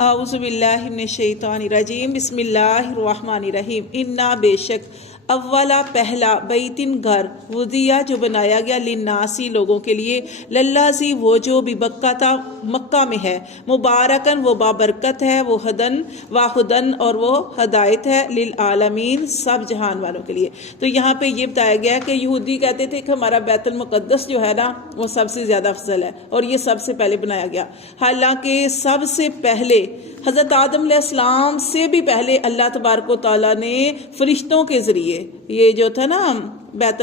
اعوذ باللہ من الشیطان الرجیم بسم اللہ الرحمن الرحیم انا بے شک اولا پہلا بیتن گھر وضیہ جو بنایا گیا للناسی لوگوں کے لیے للذی وہ جو ببکہ تھا مکہ میں ہے مبارکن وہ بابرکت ہے وہ ہدن واہدن اور وہ ہدایت ہے للعالمین سب جہان والوں کے لیے۔ تو یہاں پہ یہ بتایا گیا ہے کہ یہودی کہتے تھے کہ ہمارا بیت المقدس جو ہے نا وہ سب سے زیادہ افضل ہے اور یہ سب سے پہلے بنایا گیا، حالانکہ سب سے پہلے حضرت آدم علیہ السلام سے بھی پہلے اللہ تبارک و تعالیٰ نے فرشتوں کے ذریعے یہ جو تھا نا بیت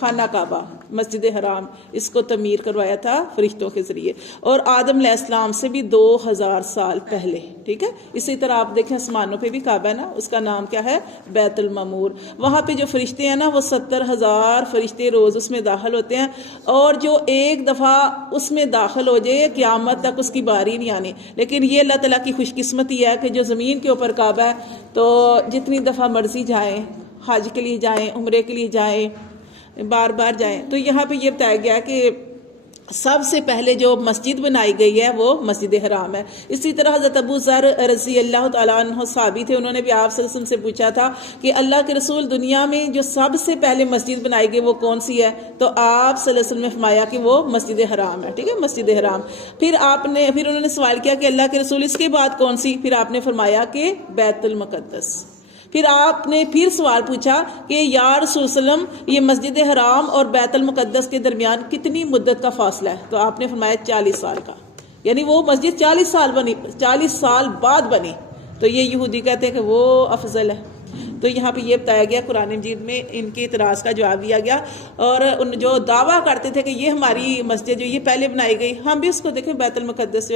خانہ کعبہ مسجد حرام اس کو تعمیر کروایا تھا فرشتوں کے ذریعے، اور آدم علیہ السلام سے بھی 2000 سال پہلے، ٹھیک ہے۔ اسی طرح آپ دیکھیں آسمانوں پہ بھی کعبہ ہے نا، اس کا نام کیا ہے؟ بیت المعمور۔ وہاں پہ جو فرشتے ہیں نا وہ 70,000 فرشتے روز اس میں داخل ہوتے ہیں، اور جو ایک دفعہ اس میں داخل ہو جائے قیامت تک اس کی باری نہیں آنی۔ لیکن یہ اللہ تعالیٰ کی خوش قسمتی ہے کہ جو زمین کے اوپر کعبہ ہے تو جتنی دفعہ مرضی جائیں، حج کے لیے جائیں، عمرے کے لیے جائیں، بار بار جائیں۔ تو یہاں پہ یہ بتایا گیا کہ سب سے پہلے جو مسجد بنائی گئی ہے وہ مسجد حرام ہے۔ اسی طرح حضرت ابو ذر رضی اللہ تعالیٰ عنہ صحابی تھے، انہوں نے بھی آپ صلی اللہ علیہ وسلم سے پوچھا تھا کہ اللہ کے رسول دنیا میں جو سب سے پہلے مسجد بنائی گئی وہ کون سی ہے؟ تو آپ صلی اللہ علیہ وسلم نے فرمایا کہ وہ مسجد حرام ہے، ٹھیک ہے، مسجد حرام۔ پھر انہوں نے سوال کیا کہ اللہ کے رسول اس کے بعد کون سی؟ پھر آپ نے فرمایا کہ بیت المقدس۔ پھر آپ نے پھر سوال پوچھا کہ یا رسول وسلم یہ مسجد حرام اور بیت المقدس کے درمیان کتنی مدت کا فاصلہ ہے؟ تو آپ نے فرمایا 40 سال کا، یعنی وہ مسجد 40 سال بنی، 40 سال بعد بنی۔ تو یہ یہودی کہتے ہیں کہ وہ افضل ہے۔ تو یہاں پہ یہ بتایا گیا قرآن مجید میں ان کے اعتراض کا جواب دیا گیا، اور ان جو دعویٰ کرتے تھے کہ یہ ہماری مسجد جو یہ پہلے بنائی گئی، ہم بھی اس کو دیکھیں بیت المقدس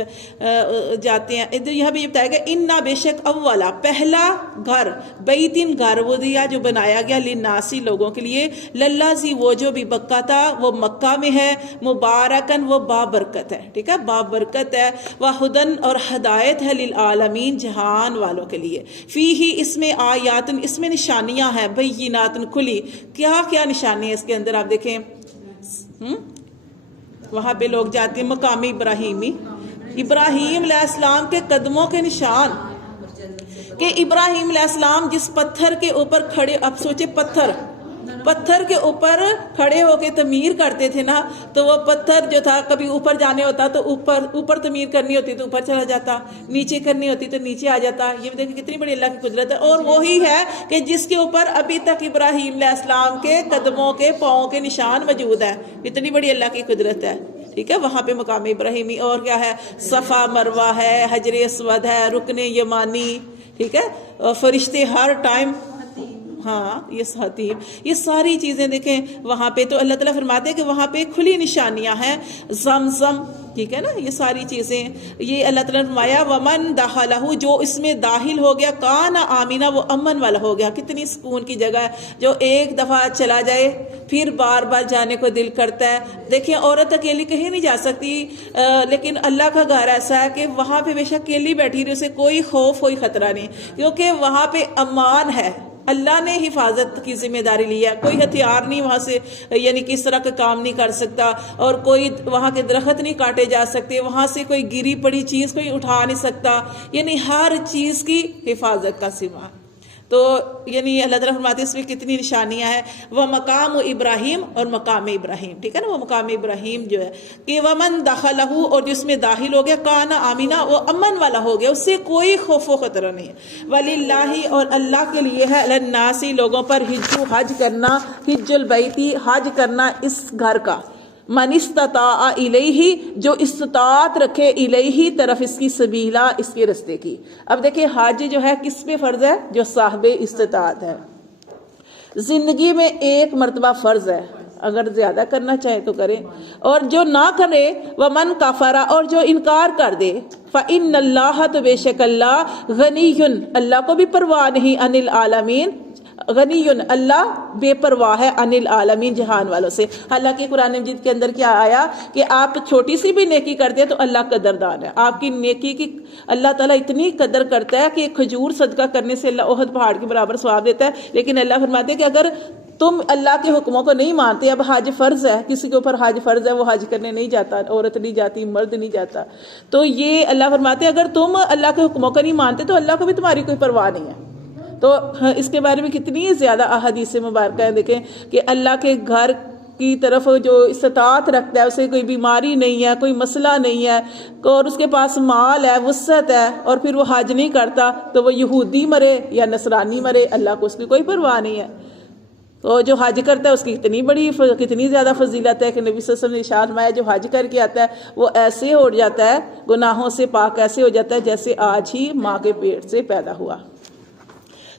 جاتے ہیں۔ تو یہاں پہ یہ بتایا گیا انا بے شک اولا پہلا گھر بیتن گھر وضیہ جو بنایا گیا للناسی لوگوں کے لیے للذی وہ جو بھی بکہ تھا وہ مکہ میں ہے مبارکن وہ بابرکت ہے، ٹھیک ہے، بابرکت ہے، وہدن اور ہدایت ہے للعالمین جہان والوں کے لیے، فیہ اس میں آیات اس میں نشانیاں ہیں، بینات کھلی۔ کیا کیا نشانی ہے اس کے اندر؟ آپ دیکھیں وہاں پہ لوگ جاتے ہیں مقام ابراہیمی، ابراہیم علیہ السلام کے قدموں کے نشان، کہ ابراہیم علیہ السلام جس پتھر کے اوپر کھڑے، اب سوچے پتھر کے اوپر کھڑے ہو کے تعمیر کرتے تھے نا، تو وہ پتھر جو تھا کبھی اوپر جانے ہوتا تو اوپر تعمیر کرنی ہوتی تو اوپر چلا جاتا، نیچے کرنی ہوتی تو نیچے آ جاتا۔ یہ دیکھیں کتنی بڑی اللہ کی قدرت ہے، اور وہی ہے کہ جس کے اوپر ابھی تک ابراہیم علیہ السلام کے قدموں کے پاؤں کے نشان موجود ہیں۔ اتنی بڑی اللہ کی قدرت ہے، ٹھیک ہے۔ وہاں پہ مقام ابراہیمی، اور کیا ہے؟ صفا مروہ ہے، حجر اسود ہے، رکن یمانی، ٹھیک ہے، فرشتے ہر ٹائم، ہاں یہ حتیم، یہ ساری چیزیں دیکھیں وہاں پہ۔ تو اللہ تعالیٰ فرماتے ہیں کہ وہاں پہ کھلی نشانیاں ہیں، زمزم، ٹھیک ہے نا، یہ ساری چیزیں یہ اللہ تعالیٰ نے فرمایا ومن دخلہ جو اس میں داخل ہو گیا کان آمینہ وہ امن والا ہو گیا۔ کتنی سکون کی جگہ ہے، جو ایک دفعہ چلا جائے پھر بار بار جانے کو دل کرتا ہے۔ دیکھیں عورت اکیلی کہیں نہیں جا سکتی، لیکن اللہ کا گھر ایسا ہے کہ وہاں پہ بے شک اکیلی بیٹھی رہی، اسے کوئی خوف کوئی خطرہ نہیں، کیونکہ وہاں پہ امان ہے، اللہ نے حفاظت کی ذمہ داری لی ہے۔ کوئی ہتھیار نہیں وہاں سے یعنی کس طرح کا کام نہیں کر سکتا، اور کوئی وہاں کے درخت نہیں کاٹے جا سکتے، وہاں سے کوئی گری پڑی چیز کوئی اٹھا نہیں سکتا، یعنی ہر چیز کی حفاظت کا ذمہ۔ تو یعنی اللہ تعالیٰ فرماتے ہیں اس میں کتنی نشانیاں ہیں۔ وہ مقام ابراہیم اور مقام ابراہیم، ٹھیک ہے نا، وہ مقام ابراہیم جو ہے کہ ومن دخلہ اور جس میں داخل ہو گیا کان آمینہ وہ امن والا ہو گیا، اس سے کوئی خوف و خطرہ نہیں ہے۔ وللہ اور اللہ کے لیے ہے للناسی لوگوں پر حج کرنا، حج البیتی حج کرنا اس گھر کا، من استطاع الیہ جو استطاعت رکھے الیہ طرف اس کی سبیلا اس کے رستے کی۔ اب دیکھیں حج جو ہے کس پہ فرض ہے؟ جو صاحب استطاعت ہے۔ زندگی میں ایک مرتبہ فرض ہے، اگر زیادہ کرنا چاہے تو کرے، اور جو نہ کرے ومن کفر اور جو انکار کر دے فإن اللہ تو بے شک اللہ غنی اللہ کو بھی پرواہ نہیں عن العالمین، غنی اللہ بے پرواہ ہے عن العالمین جہان والوں سے۔ حالانکہ قرآن مجید کے اندر کیا آیا کہ آپ چھوٹی سی بھی نیکی کرتے ہیں تو اللہ قدردان ہے، آپ کی نیکی کی اللہ تعالیٰ اتنی قدر کرتا ہے کہ کھجور صدقہ کرنے سے اللہ احد پہاڑ کے برابر ثواب دیتا ہے۔ لیکن اللہ فرماتے ہیں کہ اگر تم اللہ کے حکموں کو نہیں مانتے. اب حج فرض ہے، کسی کے اوپر حج فرض ہے، وہ حج کرنے نہیں جاتا، عورت نہیں جاتی، مرد نہیں جاتا. تو یہ اللہ فرماتے ہیں اگر تم اللہ کے حکموں کو نہیں مانتے تو اللہ کو بھی تمہاری کوئی پرواہ نہیں ہے. تو اس کے بارے میں کتنی زیادہ احادیث مبارکہ ہیں. دیکھیں کہ اللہ کے گھر کی طرف جو استطاعت رکھتا ہے، اسے کوئی بیماری نہیں ہے، کوئی مسئلہ نہیں ہے، اور اس کے پاس مال ہے، وسعت ہے، اور پھر وہ حج نہیں کرتا، تو وہ یہودی مرے یا نصرانی مرے، اللہ کو اس کی کوئی پرواہ نہیں ہے. تو جو حج کرتا ہے اس کی کتنی زیادہ فضیلت ہے کہ نبی صلی اللہ علیہ وسلم نے ارشاد فرمایا جو حج کر کے آتا ہے وہ ایسے ہو جاتا ہے، گناہوں سے پاک ایسے ہو جاتا ہے جیسے آج ہی ماں کے پیٹ سے پیدا ہوا.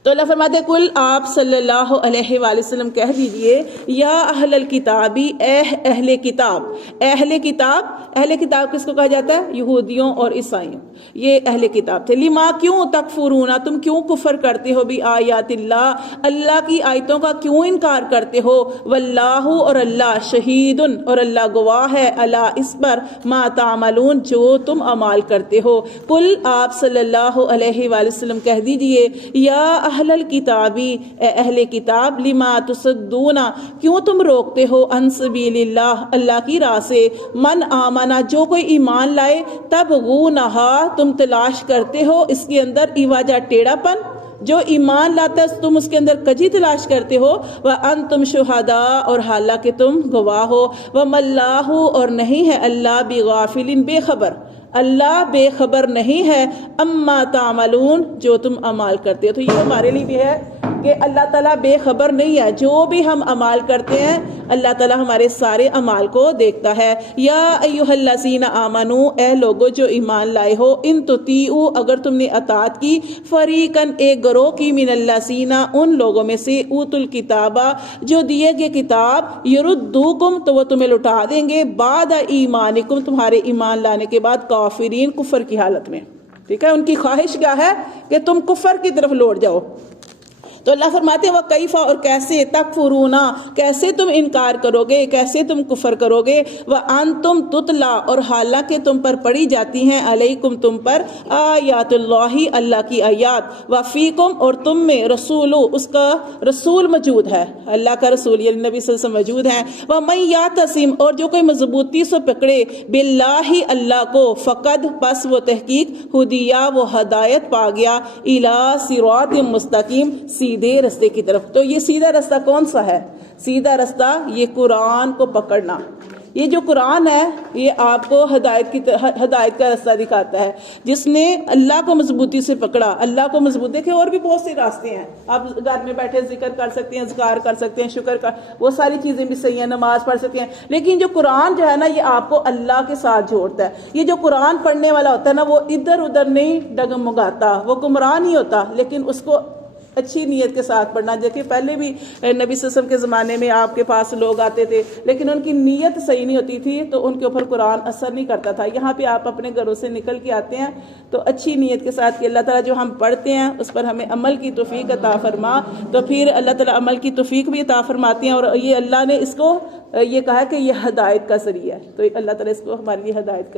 تو اللہ فرماتے ہیں کل آپ صلی اللہ علیہ وآلہ وسلم کہہ دیجئے یا اہل الکتابی، اے اہل کتاب. اہل کتاب کس کو کہا جاتا ہے؟ یہودیوں اور عیسائیوں. یہ اہل کتاب تھے. لما کیوں تکفرون، تم کیوں کفر کرتے ہو بھی آیات اللہ، اللہ کی آیتوں کا کیوں انکار کرتے ہو. واللہ، اور اللہ شہید، اور اللہ گواہ ہے، اللہ اس پر ما تعملون، جو تم اعمال کرتے ہو. کل آپ صلی اللہ علیہ وآلہ وسلم کہہ دیجئے یا اہل الکتابی، اے اہل کتاب، لما تصدون، کیوں تم روکتے ہو، عن سبیل اللہ، اللہ کی راہ سے، من آمنا، جو کوئی ایمان لائے، تبغونہا، تم تلاش کرتے ہو اس کے اندر ایواجہ، ٹیڑھا پن. جو ایمان لاتا ہے تم اس کے اندر کجی تلاش کرتے ہو. وَأَنْتُمْ شُهَدَاء، اور حالانکہ تم گواہ ہو. وَمَا اللَّهُ، اور نہیں ہے اللہ، بِغَافِلٍ، بے خبر، اللہ بے خبر نہیں ہے، اما تعملون، جو تم عمال کرتے ہو. تو یہ ہمارے لیے بھی ہے کہ اللہ تعالیٰ بے خبر نہیں ہے، جو بھی ہم عمال کرتے ہیں اللہ تعالیٰ ہمارے سارے عمال کو دیکھتا ہے. یا ایھا الذین آمنوا، اے لوگو جو ایمان لائے ہو، ان تطیعوا، اگر تم نے اطاعت کی، فریقاً، ایک گروہ کی، من الذین، ان لوگوں میں سے، اوتوا الکتاب، جو دیے گئے کتاب، یردوکم، تو وہ تمہیں لٹا دیں گے، بعد ایمانکم، تمہارے ایمان لانے کے بعد، کافرین، کفر کی حالت میں. ٹھیک ہے، ان کی خواہش کیا ہے کہ تم کفر کی طرف لوٹ جاؤ. تو اللہ فرماتے ہیں وَكَيْفَ، اور کیسے، تکفرون، کیسے تم انکار کرو گے، کیسے تم کفر کرو گے، وَأَنْتُمْ تُتْلَى، اور حالانکہ تم پر پڑھی جاتی ہیں، علیکم، تم پر، آیات اللہ، اللہ کی آیات، وَفِيكُمْ، اور تم میں، رسول، اس کا رسول موجود ہے، اللہ کا رسول یعنی نبی صلی اللہ علیہ وسلم موجود ہیں. وَمَن يَعْتَصِمْ، اور جو کوئی مضبوطی سے پکڑے، بِاللَّهِ، اللہ کو، فقد، پس وہ تحقیق، ہدیہ، وہ ہدایت پا گیا، إِلَى صِرَاطٍ مستقیم، سیدھے رستے کی طرف. تو یہ سیدھا رستہ کون سا ہے؟ سیدھا رستہ یہ قرآن کو پکڑنا. یہ جو قرآن ہے یہ آپ کو ہدایت کا رستہ دکھاتا ہے. جس نے اللہ کو مضبوطی سے پکڑا، اللہ کو مضبوط، دیکھیں اور بھی بہت سے راستے ہیں. آپ گھر میں بیٹھے ذکر کر سکتے ہیں، اذکار کر سکتے ہیں، شکر کا، وہ ساری چیزیں بھی صحیح ہیں، نماز پڑھ سکتے ہیں. لیکن جو قرآن جو ہے نا یہ آپ کو اللہ کے ساتھ جوڑتا ہے. یہ جو قرآن پڑھنے والا ہوتا ہے نا وہ ادھر ادھر نہیں ڈگمگاتا، وہ گمراہ نہیں ہوتا، لیکن اس کو اچھی نیت کے ساتھ پڑھنا. دیکھیں پہلے بھی نبی صلی اللہ علیہ وسلم کے زمانے میں آپ کے پاس لوگ آتے تھے لیکن ان کی نیت صحیح نہیں ہوتی تھی تو ان کے اوپر قرآن اثر نہیں کرتا تھا. یہاں پہ آپ اپنے گھروں سے نکل کے آتے ہیں تو اچھی نیت کے ساتھ کہ اللہ تعالیٰ جو ہم پڑھتے ہیں اس پر ہمیں عمل کی توفیق عطا فرما. تو پھر اللہ تعالیٰ عمل کی توفیق بھی عطا فرماتے ہیں. اور یہ اللہ نے اس کو یہ کہا کہ یہ ہدایت کا ذریعہ ہے. تو اللہ تعالیٰ اس کو ہمارے لیے ہدایت کا